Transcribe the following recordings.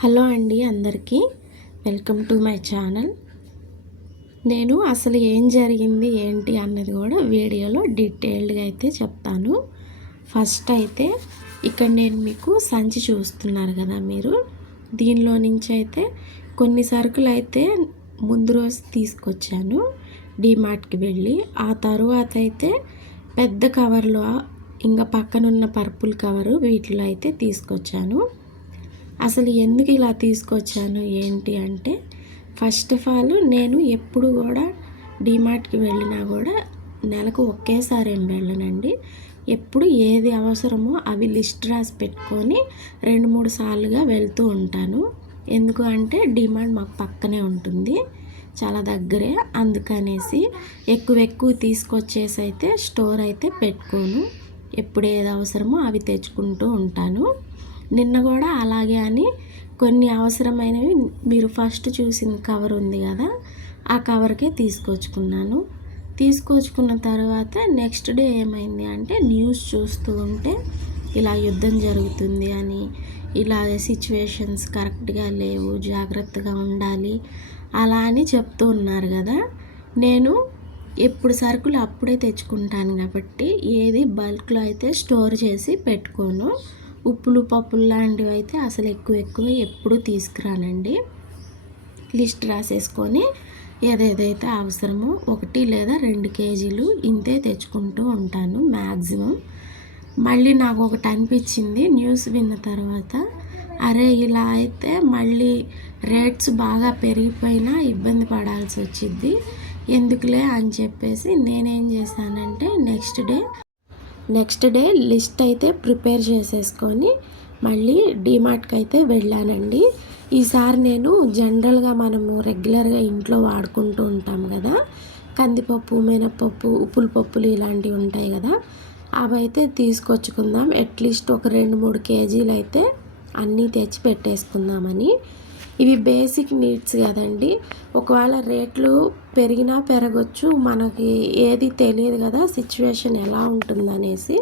Hello అండి అందరికీ. Welcome to my channel. నేను అసలు ఏం జరిగింది ఏంటి అన్నది కూడా వీడియోలో డీటెయిల్డ్గా అయితే చెప్తాను. ఫస్ట్ అయితే ఇక్కడ నేను మీకు సంచి చూస్తున్నారు కదా మీరు. దీనిలో నుంచి అయితే కొన్ని సరుకులు అయితే ముందు రోజు తీసుకొచ్చాను డీమార్ట్కి వెళ్ళి. ఆ తరువాత అయితే పెద్ద కవర్లో ఇంకా పక్కనున్న పర్పుల్ కవరు వీటిలో అయితే తీసుకొచ్చాను. అసలు ఎందుకు ఇలా తీసుకొచ్చాను ఏంటి అంటే ఫస్ట్ ఆఫ్ ఆల్ నేను ఎప్పుడు కూడా డిమార్ట్కి వెళ్ళినా కూడా నెలకు ఒకేసారి ఏం వెళ్ళనండి. ఎప్పుడు ఏది అవసరమో అవి లిస్ట్ రాసి పెట్టుకొని రెండు మూడు సార్లుగా వెళ్తూ ఉంటాను. ఎందుకు అంటే డిమాండ్ మాకు పక్కనే ఉంటుంది చాలా దగ్గరే. అందుకనేసి ఎక్కువ ఎక్కువ తీసుకొచ్చేసి అయితే స్టోర్ అయితే పెట్టుకోను. ఎప్పుడు ఏది అవసరమో అవి తెచ్చుకుంటూ ఉంటాను. నిన్న కూడా అలాగే అని కొన్ని అవసరమైనవి మీరు ఫస్ట్ చూసిన కవర్ ఉంది కదా ఆ కవర్కే తీసుకొచ్చుకున్నాను. తీసుకొచ్చుకున్న తర్వాత నెక్స్ట్ డే ఏమైంది అంటే న్యూస్ చూస్తూ ఉంటే ఇలా యుద్ధం జరుగుతుంది అని ఇలా సిచ్యువేషన్స్ కరెక్ట్గా లేవు జాగ్రత్తగా ఉండాలి అలా అని చెప్తూ ఉన్నారు కదా. నేను ఎప్పుడు సరుకులు అప్పుడే తెచ్చుకుంటాను కాబట్టి ఏది బల్క్లో అయితే స్టోర్ చేసి పెట్టుకోను. ఉప్పులు పప్పులు లాంటివి అయితే అసలు ఎక్కువ ఎక్కువ ఎప్పుడూ తీసుకురానండి. లిస్ట్ రాసేసుకొని ఏదేదైతే అవసరమో ఒకటి లేదా రెండు కేజీలు ఇంతే తెచ్చుకుంటూ ఉంటాను మ్యాక్సిమం మళ్ళీ నాకు ఒకటి అనిపించింది న్యూస్ విన్న తర్వాత అరే ఇలా అయితే మళ్ళీ రేట్స్ బాగా పెరిగిపోయినా ఇబ్బంది పడాల్సి వచ్చింది ఎందుకులే అని చెప్పేసి నేనేం చేశానంటే next day next day list అయితే ప్రిపేర్ చేసేసుకొని మళ్ళీ డీమార్ట్కి అయితే వెళ్ళానండి. ఈసారి నేను జనరల్గా మనము రెగ్యులర్గా ఇంట్లో వాడుకుంటూ ఉంటాం కదా కందిపప్పు మినప్పప్పు ఉప్పుల పప్పులు ఇలాంటివి ఉంటాయి కదా అవి అయితే తీసుకొచ్చుకుందాం. అట్లీస్ట్ ఒక రెండు మూడు కేజీలు అయితే అన్నీ తెచ్చి పెట్టేసుకుందామని. ఇవి బేసిక్ నీడ్స్ కదండి. ఒకవేళ రేట్లు పెరిగినా పెరగచ్చు మనకి ఏది తెలియదు కదా సిచ్యువేషన్ ఎలా ఉంటుందనేసి.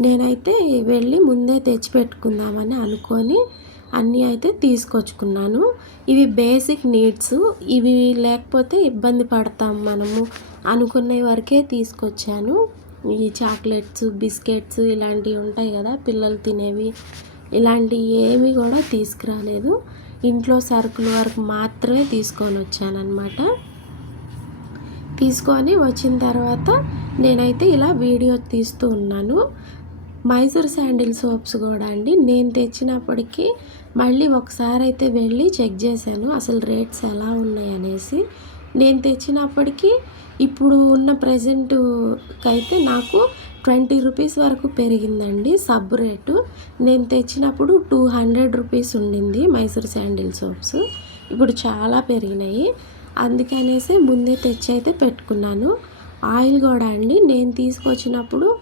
నేనైతే వెళ్ళి ముందే తెచ్చిపెట్టుకుందామని అనుకొని అన్నీ అయితే తీసుకొచ్చుకున్నాను. ఇవి బేసిక్ నీడ్స్ ఇవి లేకపోతే ఇబ్బంది పడతాం మనము అనుకునే వరకే తీసుకొచ్చాను. ఈ చాక్లెట్స్ బిస్కెట్స్ ఇలాంటివి ఉంటాయి కదా పిల్లలు తినేవి. ఇలాంటివి ఏమి కూడా తీసుకురాలేదు. ఇంట్లో సరుకుల వరకు మాత్రమే తీసుకొని వచ్చానమాట తీసుకొని వచ్చిన తర్వాత నేనైతే ఇలా వీడియో తీస్తూ ఉన్నాను. మైసూర్ శాండిల్ సోప్స్ కూడా అండి. నేను తెచ్చినప్పటికీ మళ్ళీ ఒకసారి అయితే వెళ్ళి చెక్ చేశాను అసలు రేట్స్ ఎలా ఉన్నాయి అనేసి. నేను తెచ్చినప్పటికీ ఇప్పుడు ఉన్న ప్రజెంట్కైతే నాకు ట్వంటీ రూపీస్ వరకు పెరిగిందండి. సబ్ రేటు నేను తెచ్చినప్పుడు టూ హండ్రెడ్ రూపీస్ ఉండింది మైసూర్ శాండిల్ సోప్స్. ఇప్పుడు చాలా పెరిగినాయి. అందుకనేసి ముందే తెచ్చి అయితే పెట్టుకున్నాను. ఆయిల్ కూడా అండి. నేను తీసుకొచ్చినప్పుడు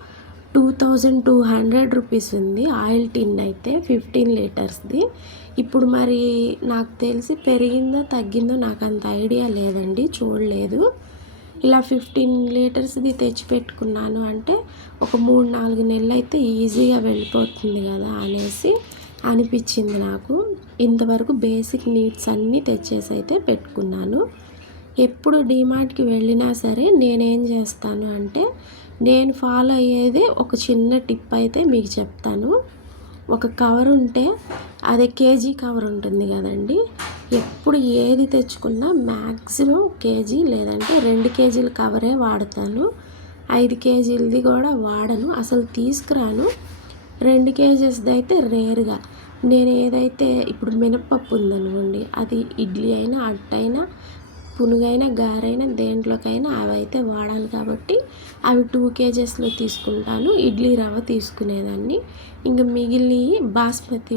two thousand two hundred rupees ఉంది. ఆయిల్ టిన్ అయితే ఫిఫ్టీన్ లీటర్స్ది. ఇప్పుడు మరి నాకు తెలిసి పెరిగిందో తగ్గిందో నాకు అంత ఐడియా లేదండి. చూడలేదు. ఇలా ఫిఫ్టీన్ లీటర్స్ది తెచ్చిపెట్టుకున్నాను. అంటే ఒక మూడు నాలుగు నెలలు అయితే ఈజీగా వెళ్ళిపోతుంది కదా అనేసి అనిపించింది నాకు. ఇంతవరకు బేసిక్ నీడ్స్ అన్నీ తెచ్చేసి అయితే పెట్టుకున్నాను. ఎప్పుడు డిమార్ట్కి వెళ్ళినా సరే నేనేం చేస్తాను అంటే నేను ఫాలో అయ్యేది ఒక చిన్న టిప్ అయితే మీకు చెప్తాను. ఒక కవర్ ఉంటే అదే కేజీ కవర్ ఉంటుంది కదండి ఎప్పుడు ఏది తెచ్చుకున్నా మ్యాక్సిమం కేజీ లేదంటే రెండు కేజీల కవరే వాడతాను. ఐదు కేజీలది కూడా వాడను. అసలు తీసుకురాను. రెండు కేజీస్ది అయితే రేర్గా. నేను ఏదైతే ఇప్పుడు మినప్పప్పు ఉందనుకోండి అది ఇడ్లీ అయినా అట్టైనా పునుగైనా గారైనా దేంట్లోకైనా అవి అయితే వాడాలి కాబట్టి అవి టూ కేజెస్లో తీసుకుంటాను. ఇడ్లీ రవ్వ తీసుకునేదాన్ని. ఇంకా మిగిలినవి బాస్మతి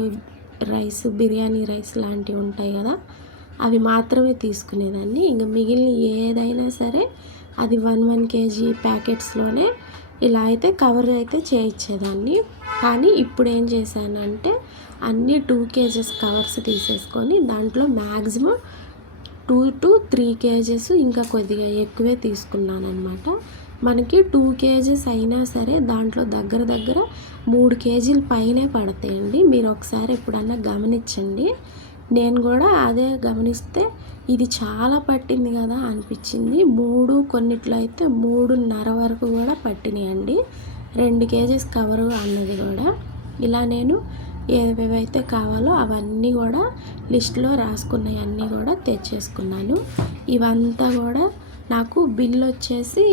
రైస్ బిర్యానీ రైస్ లాంటివి ఉంటాయి కదా అవి మాత్రమే తీసుకునేదాన్ని. ఇంకా మిగిలిన ఏదైనా సరే అది వన్ వన్ కేజీ ప్యాకెట్స్లోనే ఇలా అయితే కవర్ అయితే చేయించేదాన్ని కానీ ఇప్పుడు ఏం చేశానంటే అన్ని టూ కేజెస్ కవర్స్ తీసేసుకొని దాంట్లో maximum two to three KGs ఇంకా కొద్దిగా ఎక్కువే తీసుకున్నాను అనమాట మనకి టూ కేజెస్ అయినా సరే దాంట్లో దగ్గర దగ్గర మూడు కేజీల పైనే పడతాయండి. మీరు ఒకసారి ఎప్పుడన్నా గమనించండి. నేను కూడా అదే గమనిస్తే ఇది చాలా పట్టింది కదా అనిపించింది. మూడు కొన్నిట్లో అయితే మూడున్నర వరకు కూడా పట్టినాయండి. రెండు కేజీస్ కవరు అన్నది కూడా. ఇలా నేను ఏవేవైతే కావాలో అవన్నీ కూడా లిస్ట్లో రాసుకున్నవి అన్నీ కూడా తెచ్చేసుకున్నాను. ఇవంతా కూడా నాకు బిల్ వచ్చేసి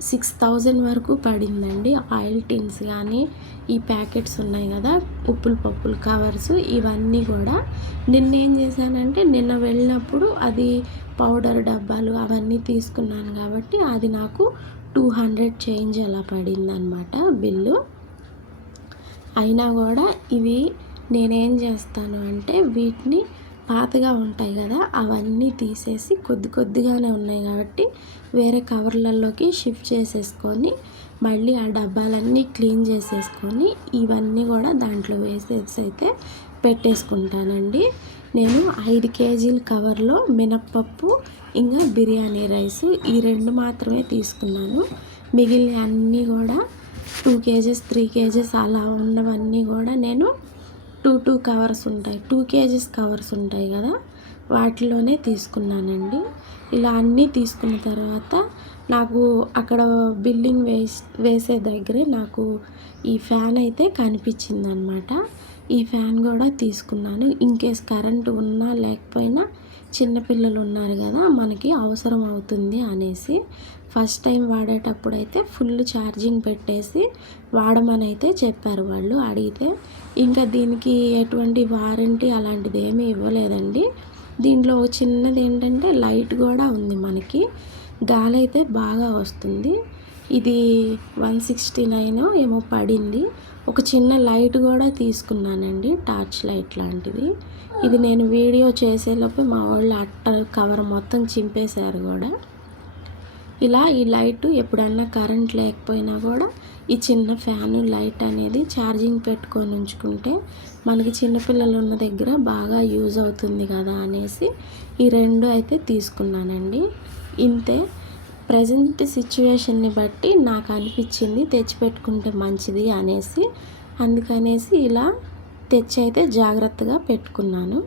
సిక్స్ థౌజండ్ వరకు పడిందండి. ఆయిల్ టిన్స్ కానీ ఈ ప్యాకెట్స్ ఉన్నాయి కదా ఉప్పులు పప్పులు కవర్స్ ఇవన్నీ కూడా. నిన్న ఏం చేశానంటే నిన్న వెళ్ళినప్పుడు అది పౌడర్ డబ్బాలు అవన్నీ తీసుకున్నాను కాబట్టి అది నాకు టూ హండ్రెడ్ చేంజ్ అలా పడిందనమాట బిల్లు. అయినా కూడా ఇవి నేనేం చేస్తాను అంటే వీటిని పాతగా ఉంటాయి కదా అవన్నీ తీసేసి కొద్ది కొద్దిగానే ఉన్నాయి కాబట్టి వేరే కవర్లలోకి షిఫ్ట్ చేసేసుకొని మళ్ళీ ఆ డబ్బాలన్నీ క్లీన్ చేసేసుకొని ఇవన్నీ కూడా దాంట్లో వేసేసి అయితే పెట్టేసుకుంటానండి. నేను ఐదు కేజీల కవర్లో మినప్పప్పు ఇంకా బిర్యానీ రైస్ ఈ రెండు మాత్రమే తీసుకున్నాను. మిగిలిన అన్నీ కూడా టూ కేజెస్ త్రీ కేజెస్ అలా ఉన్నవన్నీ కూడా నేను టూ టూ కవర్స్ ఉంటాయి. టూ కేజీస్ కవర్స్ ఉంటాయి కదా? వాటిలోనే తీసుకున్నానండి. ఇలా అన్నీ తీసుకున్న తర్వాత నాకు అక్కడ బిల్డింగ్ వేస్ వేసే దగ్గరే నాకు ఈ ఫ్యాన్ అయితే కనిపించింది అనమాట ఈ ఫ్యాన్ కూడా తీసుకున్నాను. ఇన్ కేస్ కరెంటు ఉన్నా లేకపోయినా చిన్నపిల్లలు ఉన్నారు కదా మనకి అవసరం అవుతుంది అనేసి ఫస్ట్ టైం వాడేటప్పుడు అయితే ఫుల్ ఛార్జింగ్ పెట్టేసి వాడమని అయితే చెప్పారు వాళ్ళు. అడిగితే ఇంకా దీనికి ఎటువంటి వారంటీ అలాంటిది ఏమీ ఇవ్వలేదండి. దీంట్లో చిన్నది ఏంటంటే లైట్ కూడా ఉంది మనకి. గాలి అయితే బాగా వస్తుంది. ఇది వన్ సిక్స్టీ నైన్ ఏమో పడింది. ఒక చిన్న లైట్ కూడా తీసుకున్నానండి టార్చ్ లైట్ లాంటిది. ఇది నేను వీడియో చేసేలోపు మా వాళ్ళు అట్ట కవర్ మొత్తం చింపేశారు కూడా. ఇలా ఈ లైట్ ఎప్పుడన్నా కరెంట్ లేకపోయినా కూడా ఈ చిన్న ఫ్యాన్ లైట్ అనేది ఛార్జింగ్ పెట్టుకొని ఉంచుకుంటే మనకి చిన్నపిల్లలు ఉన్న దగ్గర బాగా యూజ్ అవుతుంది కదా అనేసి ఈ రెండు అయితే తీసుకున్నానండి. ఇంతే. ప్రజెంట్ సిచ్యువేషన్ని బట్టి నాకు అనిపించింది తెచ్చిపెట్టుకుంటే మంచిది అనేసి. అందుకనేసి ఇలా తెచ్చి అయితే జాగ్రత్తగా పెట్టుకున్నాను.